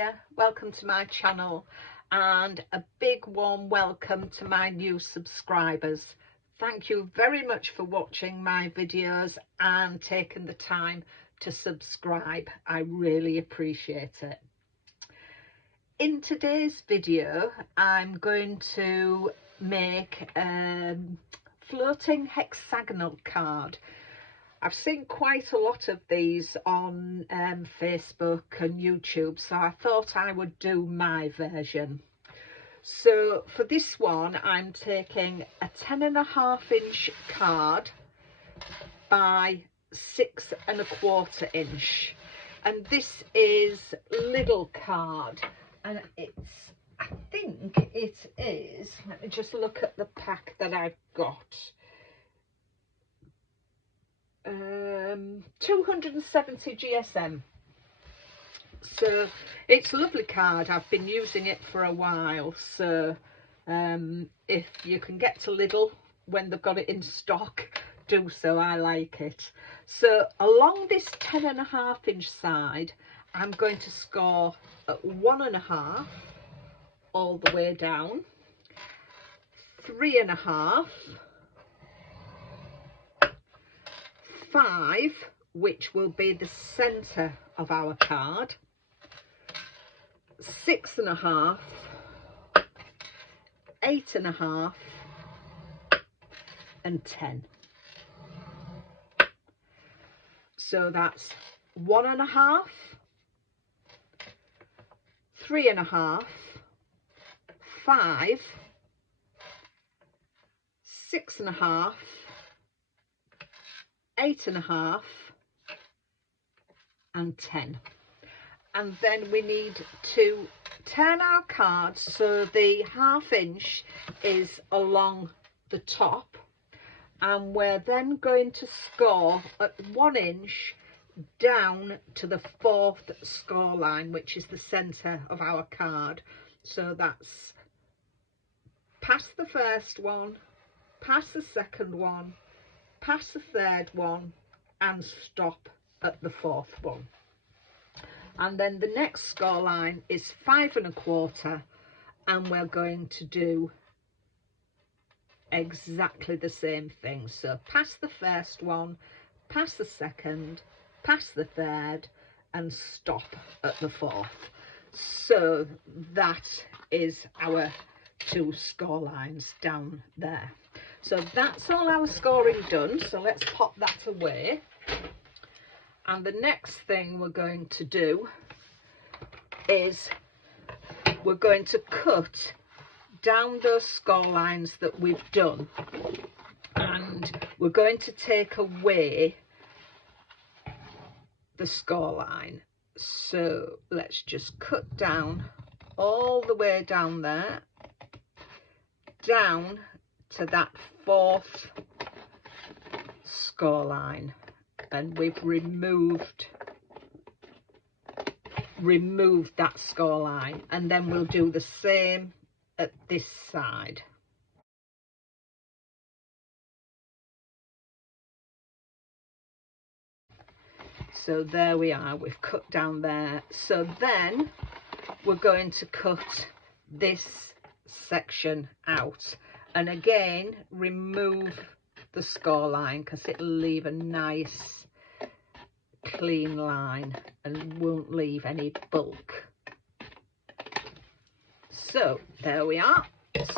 here, welcome to my channel and a big warm welcome to my new subscribers. Thank you very much for watching my videos and taking the time to subscribe. I really appreciate it. In today's video I'm going to make a floating hexagonal card. I've seen quite a lot of these on Facebook and YouTube, so I thought I would do my version. So for this one I'm taking a 10.5-inch card by 6.25 inch, and this is little card, and I think it is, let me just look at the pack that I've got. 270 GSM. So it's a lovely card. I've been using it for a while, so if you can get to Lidl when they've got it in stock, do so. I like it. So along this 10.5-inch side I'm going to score at 1.5 all the way down, 3.5, 5, which will be the center of our card, 6.5, 8.5 and 10. So that's 1.5, 3.5, 5, 6.5, 8.5 and 10. And then we need to turn our card so the 1/2 inch is along the top, and we're then going to score at 1 inch down to the 4th score line, which is the center of our card. So that's past the first one, past the second one, past the third one, and stop at the 4th one. And then the next score line is 5.25, and we're going to do exactly the same thing. So past the first one, past the second, past the third, and stop at the 4th. So that is our 2 score lines down there. So that's all our scoring done, so let's pop that away. And the next thing we're going to do is we're going to cut down those score lines that we've done, and we're going to take away the score line. So let's just cut down all the way down there, down to that 4th score line, and we've removed that score line, and then we'll do the same at this side. So there we are, we've cut down there. So then we're going to cut this section out, and again remove the score line because it'll leave a nice clean line and won't leave any bulk. So there we are.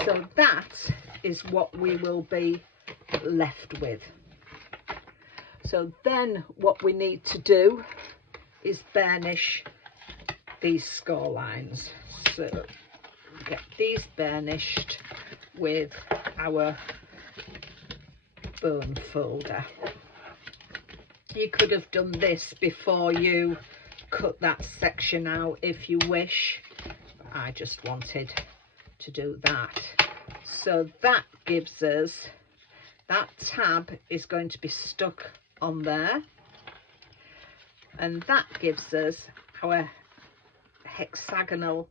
So that is what we will be left with. So then what we need to do is burnish these score lines. So get these burnished with our bone folder. You could have done this before you cut that section out if you wish. I just wanted to do that. So that gives us, that tab is going to be stuck on there, and that gives us our hexagonal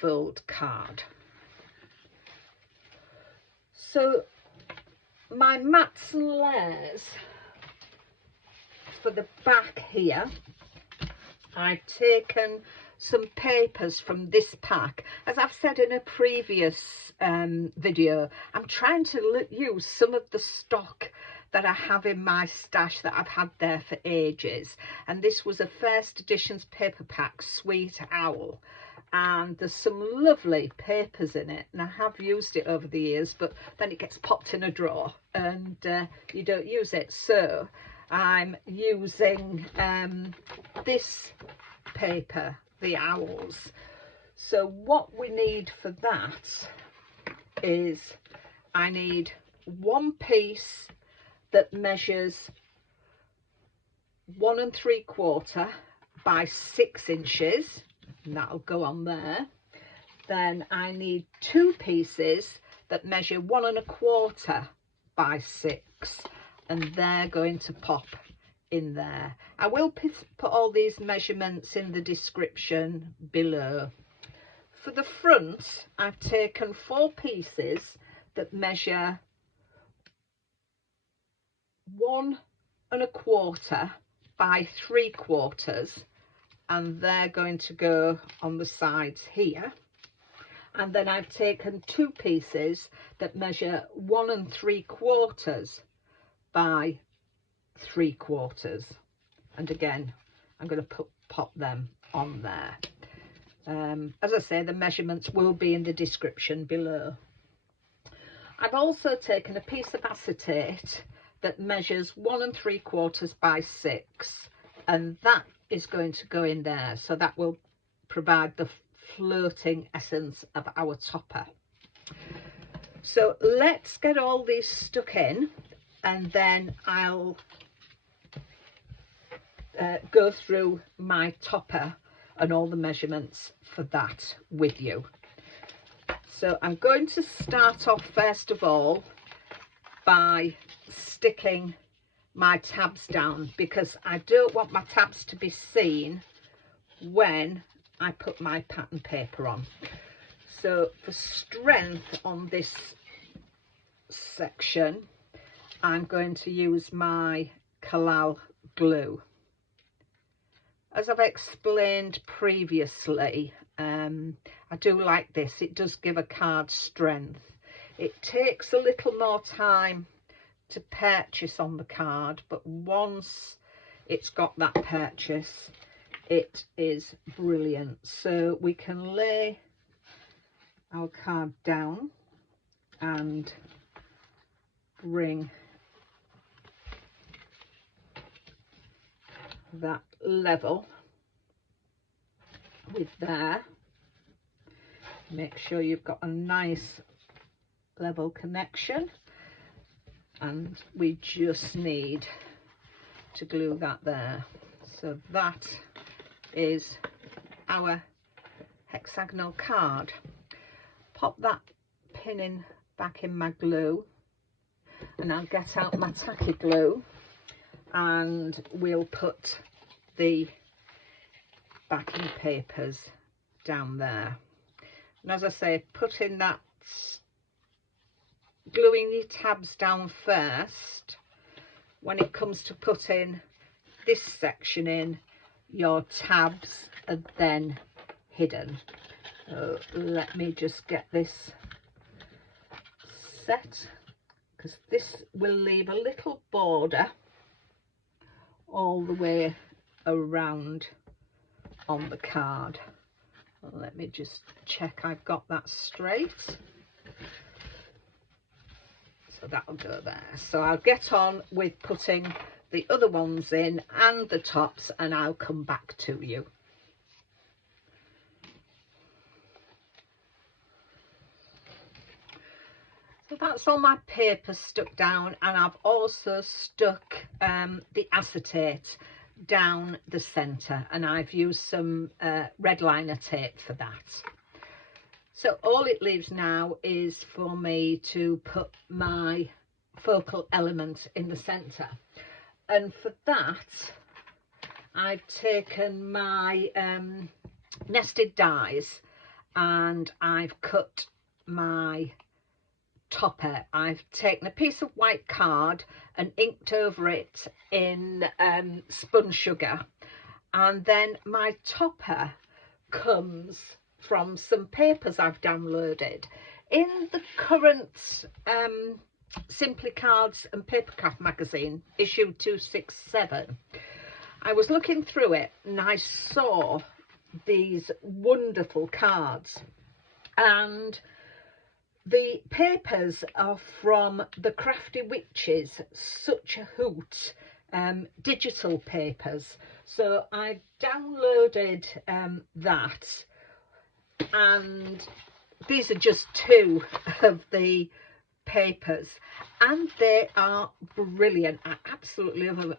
fold card. So my mats and layers for the back here, I've taken some papers from this pack. As I've said in a previous video, I'm trying to use some of the stock that I have in my stash that I've had there for ages. And this was a first editions paper pack, Sweet Owl. And there's some lovely papers in it, and I have used it over the years, but then it gets popped in a drawer and you don't use it. So I'm using this paper, the owls. So what we need for that is I need one piece that measures 1 3/4 by 6 inches. And that'll go on there. Then I need 2 pieces that measure 1 1/4 by 6, and they're going to pop in there. I will put all these measurements in the description below. For the front, I've taken 4 pieces that measure 1 1/4 by 3/4, and they're going to go on the sides here. And then I've taken 2 pieces that measure 1 3/4 by 3/4, and again I'm going to pop them on there. As I say, the measurements will be in the description below. I've also taken a piece of acetate that measures 1 3/4 by 6, and that is going to go in there, so that will provide the floating essence of our topper. So let's get all these stuck in, and then I'll go through my topper and all the measurements for that with you. So I'm going to start off first of all by sticking my tabs down, because I don't want my tabs to be seen when I put my pattern paper on. So for strength on this section, I'm going to use my Collal glue. As I've explained previously, I do like this. It does give a card strength. It takes a little more time to purchase on the card, but once it's got that purchase, it is brilliant. So we can lay our card down and bring that level with there. Make sure you've got a nice level connection, and we just need to glue that there. So that is our hexagonal card. Pop that pin in back in my glue, and I'll get out my tacky glue, and we'll put the backing papers down there. And as I say, putting that, gluing your tabs down first. When it comes to putting this section in, your tabs are then hidden. So let me just get this set, because this will leave a little border all the way around on the card. Let me just check I've got that straight. So that'll go there. So I'll get on with putting the other ones in and the tops, and I'll come back to you. So that's all my paper stuck down, and I've also stuck the acetate down the centre, and I've used some red liner tape for that. So all it leaves now is for me to put my focal element in the centre, and for that I've taken my nested dies and I've cut my topper. I've taken a piece of white card and inked over it in spun sugar, and then my topper comes from some papers I've downloaded. In the current Simply Cards and Papercraft magazine, issue 267, I was looking through it and I saw these wonderful cards, and the papers are from the Crafty Witches, Such a Hoot digital papers. So I downloaded that, and these are just two of the papers, and they are brilliant. I absolutely love them.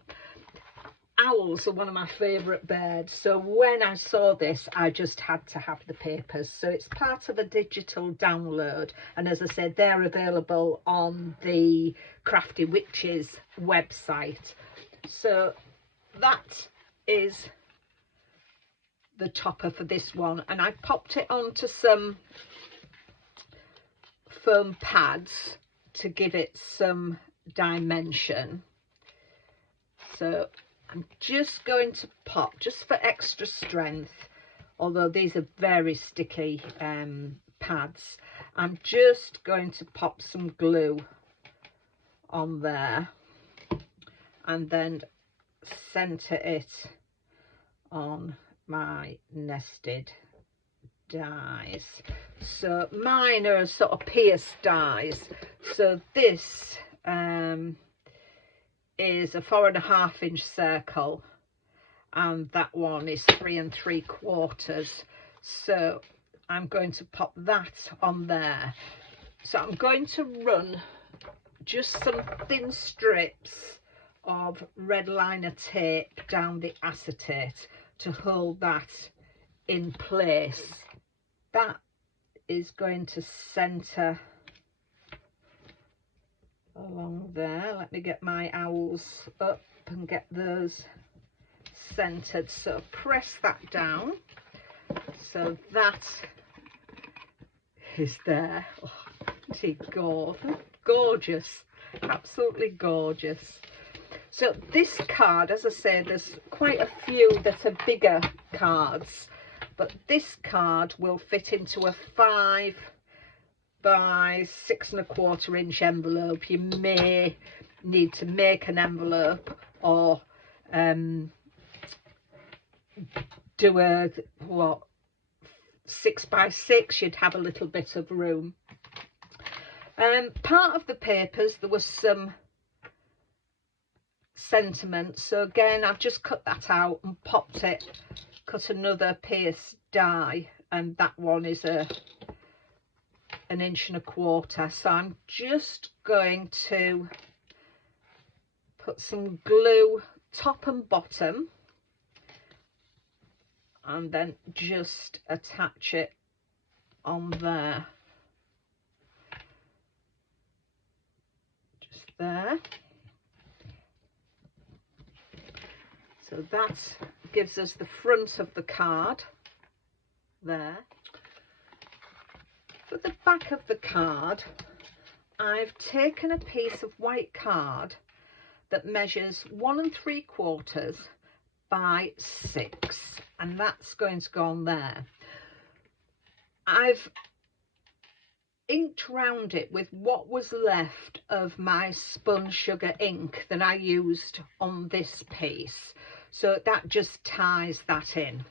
Owls are one of my favourite birds, so when I saw this I just had to have the papers. So it's part of a digital download, and as I said, they're available on the Crafty Witches website. So that is the topper for this one, and I popped it onto some foam pads to give it some dimension. So I'm just going to pop, just for extra strength, although these are very sticky pads, I'm just going to pop some glue on there and then center it on my nested dies. So mine are sort of pierced dies. So this is a 4.5 inch circle, and that one is 3 3/4. So I'm going to pop that on there. So I'm going to run just some thin strips of red liner tape down the acetate to hold that in place. That is going to center along there. Let me get my owls up and get those centered. So press that down. So that is there. Oh, isn't it gorgeous? Absolutely gorgeous. So this card, as I said, there's quite a few that are bigger cards, but this card will fit into a 5 by 6 1/4 inch envelope. You may need to make an envelope or do a 6 by 6. You'd have a little bit of room. Part of the papers, there was some sentiment, so again I've just cut that out and popped it, cut another pierced die, and that one is a 1 1/4 inch. So I'm just going to put some glue top and bottom and then just attach it on there, just there. So that gives us the front of the card there. For the back of the card, I've taken a piece of white card that measures 1 3/4 by 6, and that's going to go on there. I've inked round it with what was left of my Spun sugar ink that I used on this piece, so that just ties that in.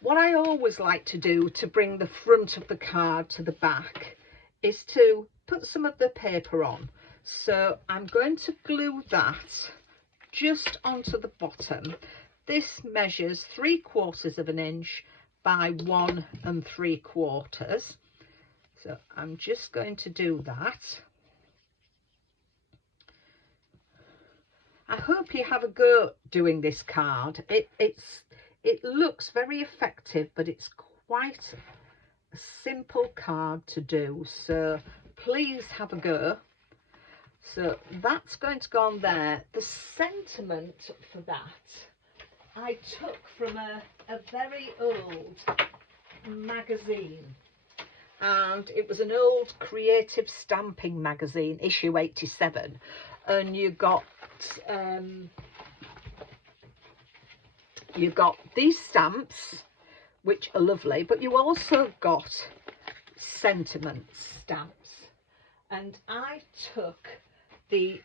What I always like to do to bring the front of the card to the back is to put some of the paper on. So I'm going to glue that just onto the bottom. This measures 3/4 inch by 1 3/4. So I'm just going to do that. I hope you have a go doing this card. It looks very effective, but it's quite a simple card to do. So please have a go. So that's going to go on there. The sentiment for that I took from a very old magazine, and it was an old creative stamping magazine, issue 87, and you got these stamps which are lovely, but you also got sentiment stamps. And I took the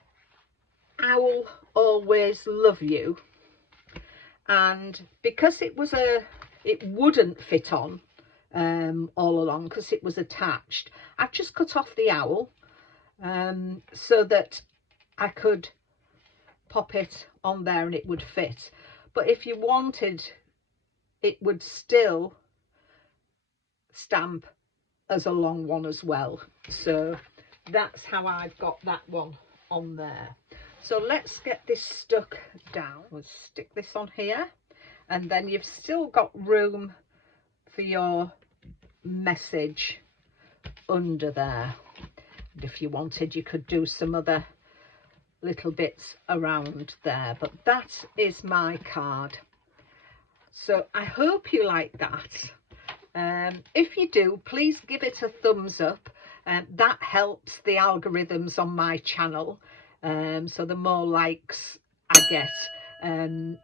I'll Always Love You, and because it wouldn't fit on all along because it was attached, I've just cut off the owl so that I could pop it on there and it would fit. But if you wanted, it would still stamp as a long one as well. So that's how I've got that one on there. So let's get this stuck down. We'll stick this on here, and then you've still got room for your message under there. And if you wanted, you could do some other little bits around there, but that is my card. So I hope you like that. If you do, please give it a thumbs up. That helps the algorithms on my channel. So the more likes I get,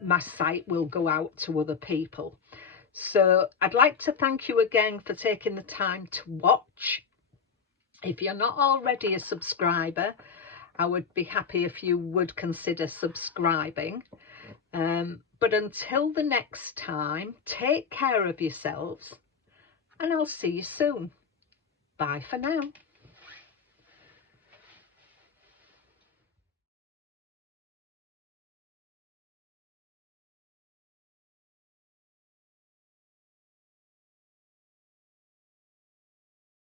my site will go out to other people. So I'd like to thank you again for taking the time to watch. If you're not already a subscriber, I would be happy if you would consider subscribing. But until the next time, take care of yourselves, and I'll see you soon. Bye for now.